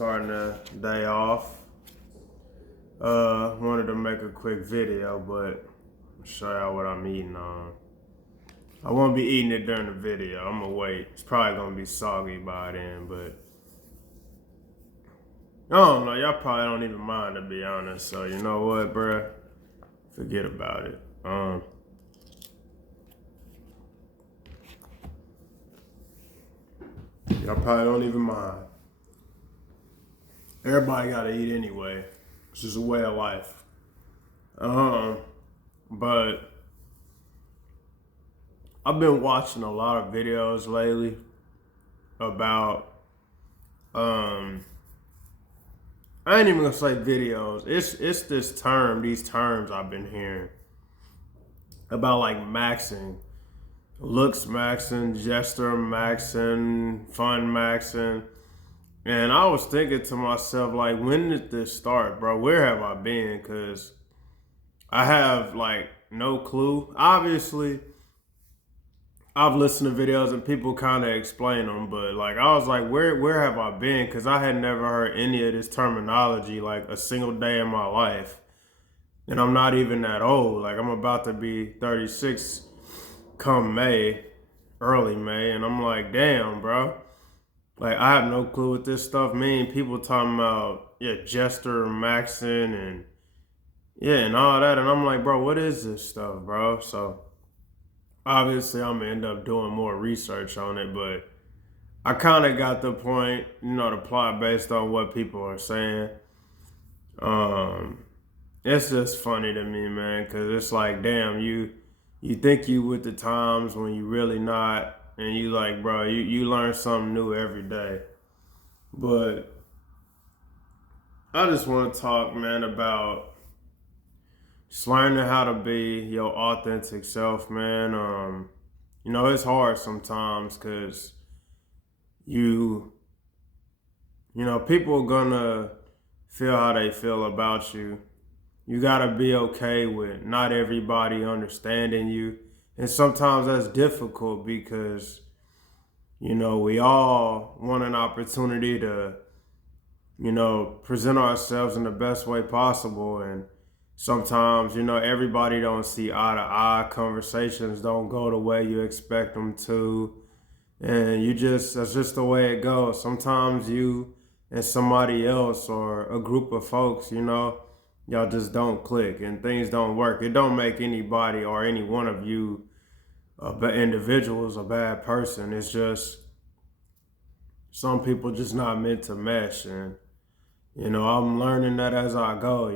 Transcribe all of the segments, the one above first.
starting the day off. Wanted to make a quick video, but I'll show y'all what I'm eating on. I won't be eating it during the video. I'm gonna wait. It's probably gonna be soggy by then, but I don't know. Y'all probably don't even mind, to be honest. So you know what, bruh? Forget about it. Y'all probably don't even mind. Everybody gotta eat anyway. It's just a way of life. But I've been watching a lot of videos lately about I ain't even gonna say videos. It's these terms I've been hearing about like maxing, Looksmaxing, gesture maxing, fun maxing. And I was thinking to myself, like, when did this start, bro? Where have I been? Cause I have like no clue. Obviously, I've listened to videos and people kind of explain them, but like I was like, where have I been? Because I had never heard any of this terminology like a single day in my life, and I'm not even that old. Like I'm about to be 36 come May, early May, and I'm like, damn, bro. Like I have no clue what this stuff mean. People talking about gesture maxing and and all that, and I'm like, bro, what is this stuff, bro? So obviously I'm gonna end up doing more research on it, but I kind of got the point, the plot based on what people are saying. Um, it's just funny to me, man, because it's like, damn, you think you with the times when you really not, and you like, bro, you learn something new every day. But I just want to talk, man, about just learning how to be your authentic self, man. It's hard sometimes because you people are gonna feel how they feel about you. You gotta be okay with not everybody understanding you. And sometimes that's difficult because, we all want an opportunity to, present ourselves in the best way possible. And sometimes, everybody don't see eye to eye. Conversations don't go the way you expect them to. And that's just the way it goes. Sometimes you and somebody else or a group of folks, y'all just don't click and things don't work. It don't make anybody or any one of you individuals a bad person. It's just some people just not meant to mesh. And, I'm learning that as I go,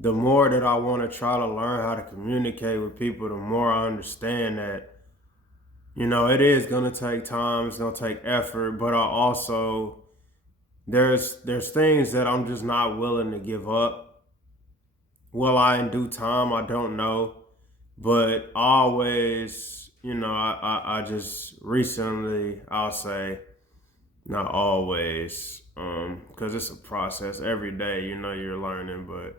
the more that I want to try to learn how to communicate with people, the more I understand that it is gonna take time, it's gonna take effort, but I also there's things that I'm just not willing to give up. Will I in due time? I don't know. But always, I just recently, I'll say, not always, because it's a process every day, you're learning, but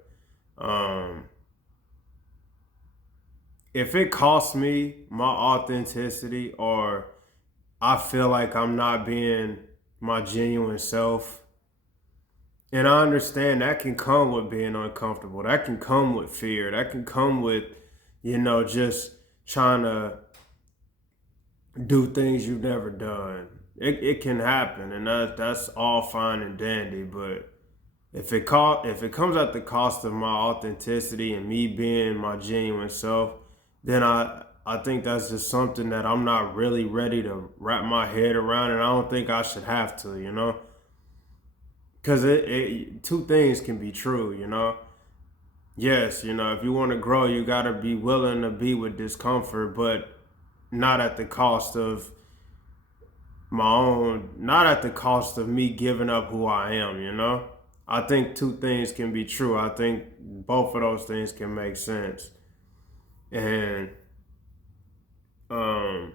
if it costs me my authenticity or I feel like I'm not being my genuine self, and I understand that can come with being uncomfortable. That can come with fear. That can come with, just trying to do things you've never done. It can happen, and that's all fine and dandy. But if it comes at the cost of my authenticity and me being my genuine self, then I think that's just something that I'm not really ready to wrap my head around, and I don't think I should have to, because two things can be true. Yes, if you want to grow, you got to be willing to be with discomfort, but not at the cost of not at the cost of me giving up who I am. I think two things can be true. I think both of those things can make sense. And I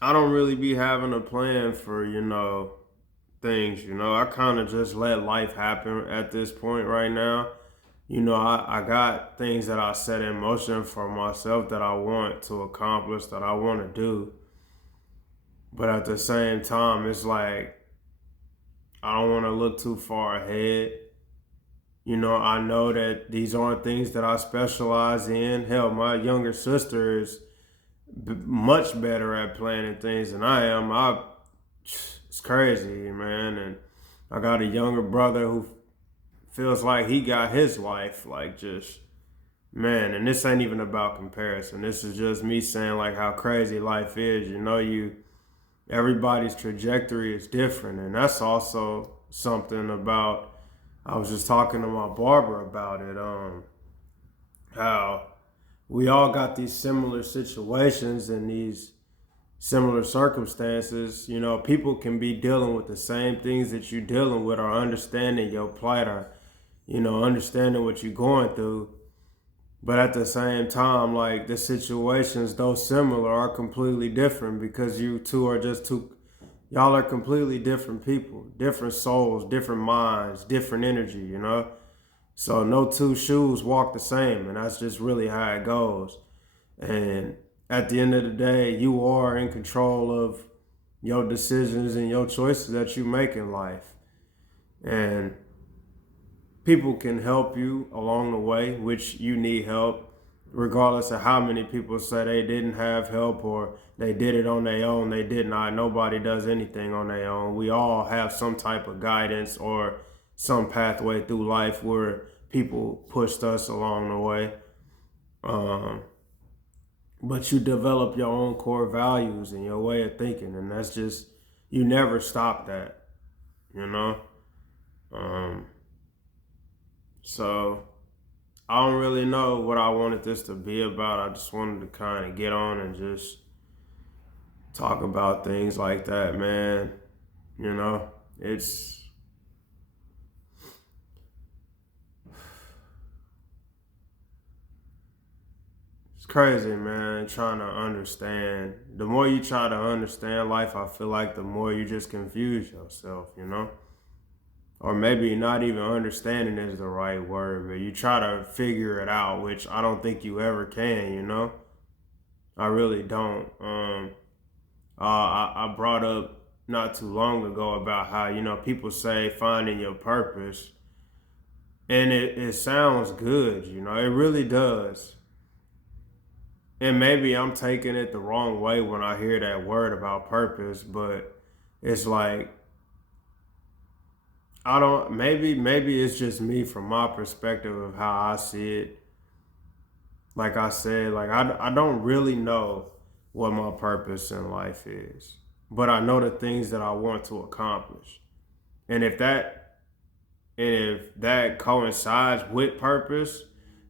don't really be having a plan for, things, I kind of just let life happen at this point right now. I got things that I set in motion for myself that I want to accomplish, that I want to do. But at the same time, it's like I don't want to look too far ahead. I know that these aren't things that I specialize in. Hell, my younger sister is much better at planning things than I am. It's crazy, man. And I got a younger brother who feels like he got his life, like just man. And this ain't even about comparison. This is just me saying like how crazy life is. Everybody's trajectory is different, and that's also something about. I was just talking to my barber about it. How we all got these similar situations and these similar circumstances. People can be dealing with the same things that you're dealing with, or understanding your plight, or understanding what you're going through. But at the same time, like the situations, though similar, are completely different because you two are just two. Y'all are completely different people, different souls, different minds, different energy. So no two shoes walk the same, and that's just really how it goes. And at the end of the day, you are in control of your decisions and your choices that you make in life. And people can help you along the way, which you need help, regardless of how many people say they didn't have help or they did it on their own. They did not. Nobody does anything on their own. We all have some type of guidance or some pathway through life where people pushed us along the way. But you develop your own core values and your way of thinking, and that's just, you never stop that, you know? Um, so I don't really know what I wanted this to be about. I just wanted to kind of get on and just talk about things like that, man. It's crazy, man, trying to understand. The more you try to understand life, I feel like the more you just confuse yourself. Or maybe not even understanding is the right word, but you try to figure it out, which I don't think you ever can. I really don't. I brought up not too long ago about how, people say finding your purpose, and it sounds good, it really does. And maybe I'm taking it the wrong way when I hear that word about purpose, but it's like, I don't, maybe it's just me from my perspective of how I see it. Like I said, like I don't really know what my purpose in life is, but I know the things that I want to accomplish. And if that coincides with purpose,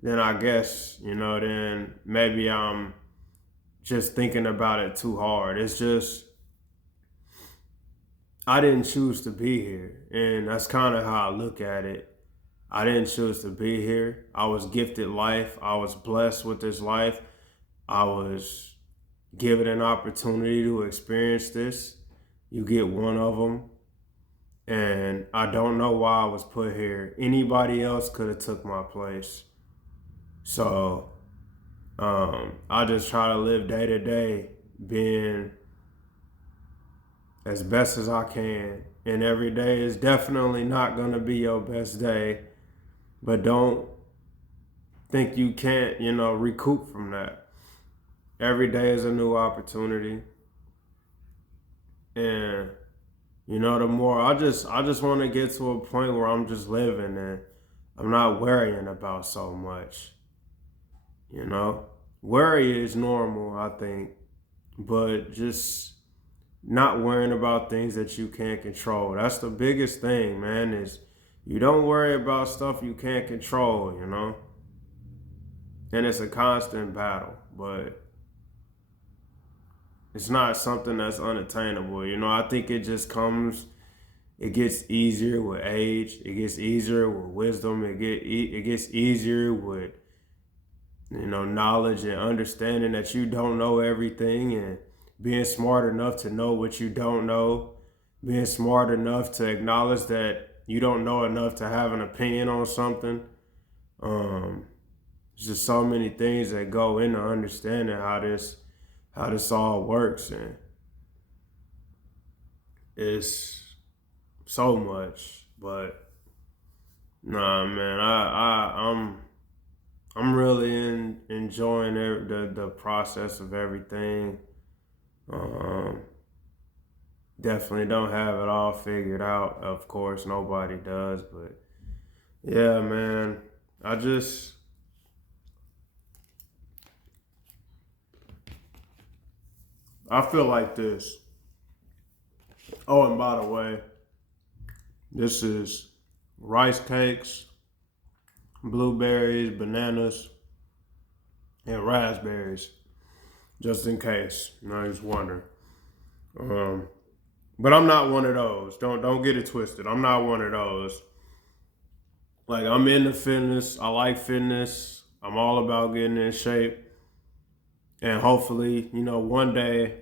then I guess, then maybe I'm just thinking about it too hard. It's just, I didn't choose to be here. And that's kind of how I look at it. I didn't choose to be here. I was gifted life. I was blessed with this life. I was given an opportunity to experience this. You get one of them. And I don't know why I was put here. Anybody else could have took my place. So I just try to live day to day, being as best as I can. And every day is definitely not going to be your best day. But don't think you can't, recoup from that. Every day is a new opportunity. And, the more I just want to get to a point where I'm just living and I'm not worrying about so much. Worry is normal, I think, but just not worrying about things that you can't control. That's the biggest thing, man, is you don't worry about stuff you can't control. And it's a constant battle, but it's not something that's unattainable. I think it gets easier with age. It gets easier with wisdom. It gets easier with, knowledge and understanding that you don't know everything, and being smart enough to know what you don't know, being smart enough to acknowledge that you don't know enough to have an opinion on something. There's just so many things that go into understanding how this all works. And it's so much. But nah, man, I'm really enjoying the process of everything. Um, Definitely don't have it all figured out. Of course, nobody does, but yeah, man. I just I feel like this. Oh, and by the way, this is rice cakes, blueberries, bananas, and raspberries. Just in case, I was wondering. Um, but I'm not one of those. Don't get it twisted. I'm not one of those. Like I'm into fitness. I like fitness. I'm all about getting in shape. And hopefully, one day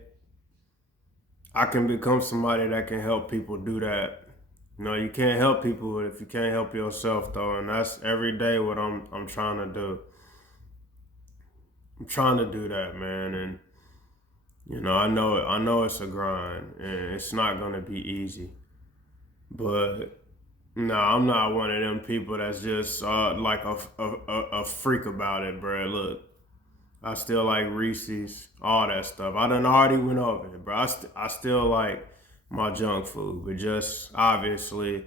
I can become somebody that can help people do that. You can't help people if you can't help yourself though, and that's every day what I'm trying to do. I'm trying to do that, man, and I know it's a grind and it's not gonna be easy. But no, I'm not one of them people that's just like a freak about it, bro. Look, I still like Reese's, all that stuff. I done already went over it, bro. I still like my junk food, but just obviously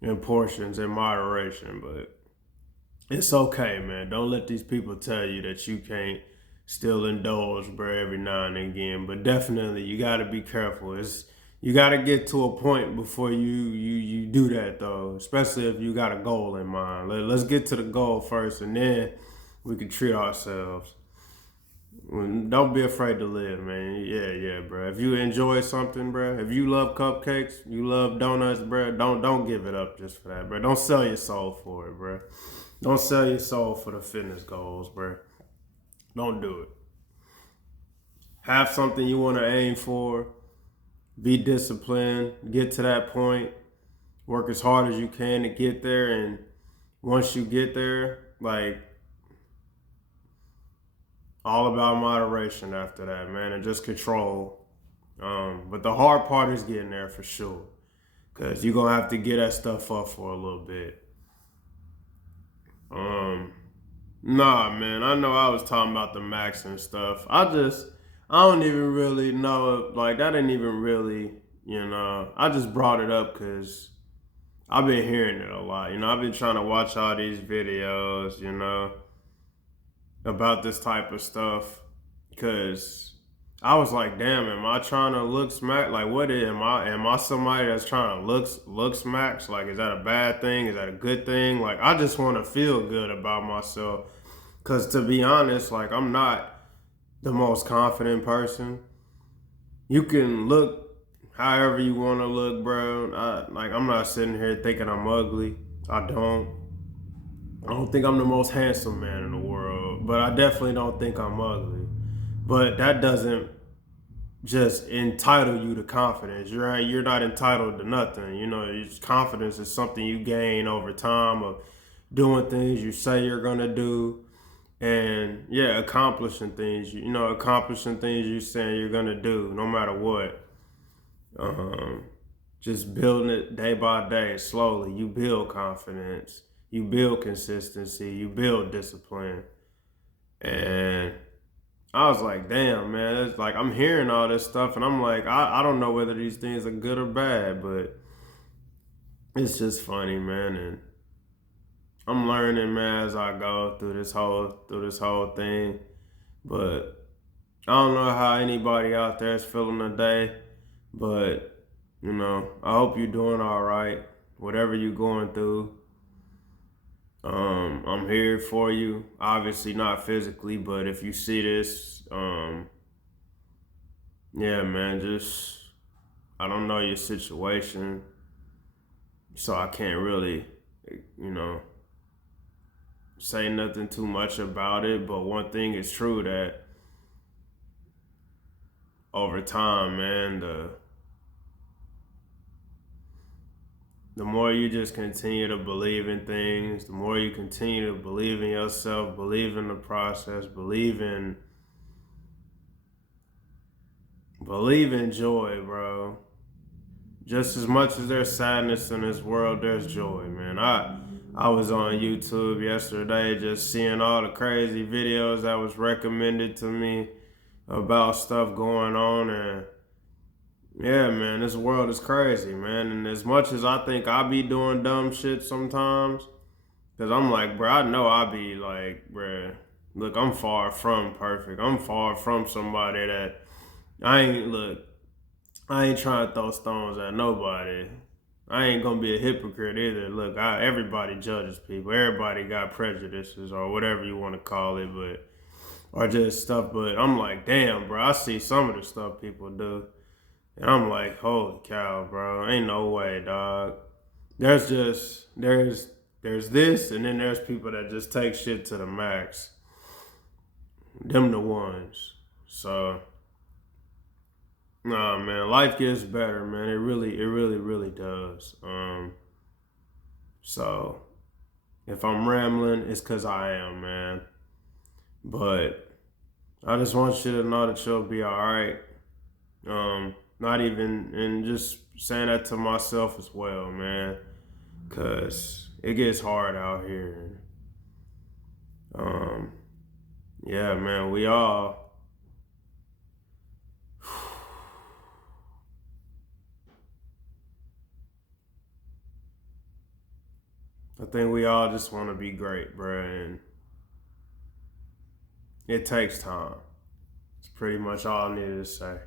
in portions in moderation. But it's okay, man. Don't let these people tell you that you can't still indulge, bro, every now and again. But definitely, you got to be careful. You got to get to a point before you do that, though. Especially if you got a goal in mind. Let's get to the goal first, and then we can treat ourselves. Don't be afraid to live, man. Yeah, bro. If you enjoy something, bro, if you love cupcakes, you love donuts, bro, don't give it up just for that, bro. Don't sell your soul for it, bro. Don't sell your soul for the fitness goals, bro. Don't do it. Have something you want to aim for. Be disciplined. Get to that point. Work as hard as you can to get there, and once you get there, like all about moderation after that, man, and just control. But the hard part is getting there for sure, cause you're gonna have to get that stuff up for a little bit. Um, Nah, man, I know I was talking about the max and stuff. I don't even really know, like that ain't even really, I just brought it up because I've been hearing it a lot. I've been trying to watch all these videos, about this type of stuff because I was like, damn, am I trying to look smack? Like, am I somebody that's trying to look smacks? Like, is that a bad thing? Is that a good thing? Like, I just want to feel good about myself. Cause to be honest, like I'm not the most confident person. You can look however you want to look, bro. I'm not sitting here thinking I'm ugly. I don't. I don't think I'm the most handsome man in the world, but I definitely don't think I'm ugly. But that doesn't just entitle you to confidence. You're not entitled to nothing. Confidence is something you gain over time of doing things you say you're gonna do, and yeah, accomplishing things you saying you're gonna do, no matter what. Um, just building it day by day, slowly. You build confidence, you build consistency, you build discipline, and I was like, damn, man, it's like I'm hearing all this stuff, and I'm like, I don't know whether these things are good or bad, but it's just funny, man, and I'm learning, man, as I go through this whole thing. But I don't know how anybody out there is feeling today, but I hope you're doing all right, whatever you're going through. I'm here for you. Obviously not physically, but if you see this, yeah, man, just I don't know your situation, so I can't really, you know, say nothing too much about it. But one thing is true that over time, man, the more you just continue to believe in things, the more you continue to believe in yourself, believe in the process, believe in joy, bro. just as much as there's sadness in this world, there's joy, man. I was on YouTube yesterday just seeing all the crazy videos that was recommended to me about stuff going on, and yeah, man, this world is crazy, man. And as much as I think I be doing dumb shit sometimes, cause I'm like, bro, I know I be like, bro, look, I'm far from perfect. I'm far from somebody that I ain't look. I ain't trying to throw stones at nobody. I ain't gonna be a hypocrite either. Look, everybody judges people. Everybody got prejudices or whatever you want to call it, but or just stuff. But I'm like, damn, bro. I see some of the stuff people do, and I'm like, holy cow, bro. Ain't no way, dog. There's just there's this, and then there's people that just take shit to the max. Them the ones. So nah, man, life gets better, man. It really does. So if I'm rambling, it's cause I am, man. But I just want you to know that you'll be all right. Not even, and just saying that to myself as well, man, cause it gets hard out here. Um, yeah, man, we all. I think we all just want to be great, bro, and it takes time. It's pretty much all I needed to say.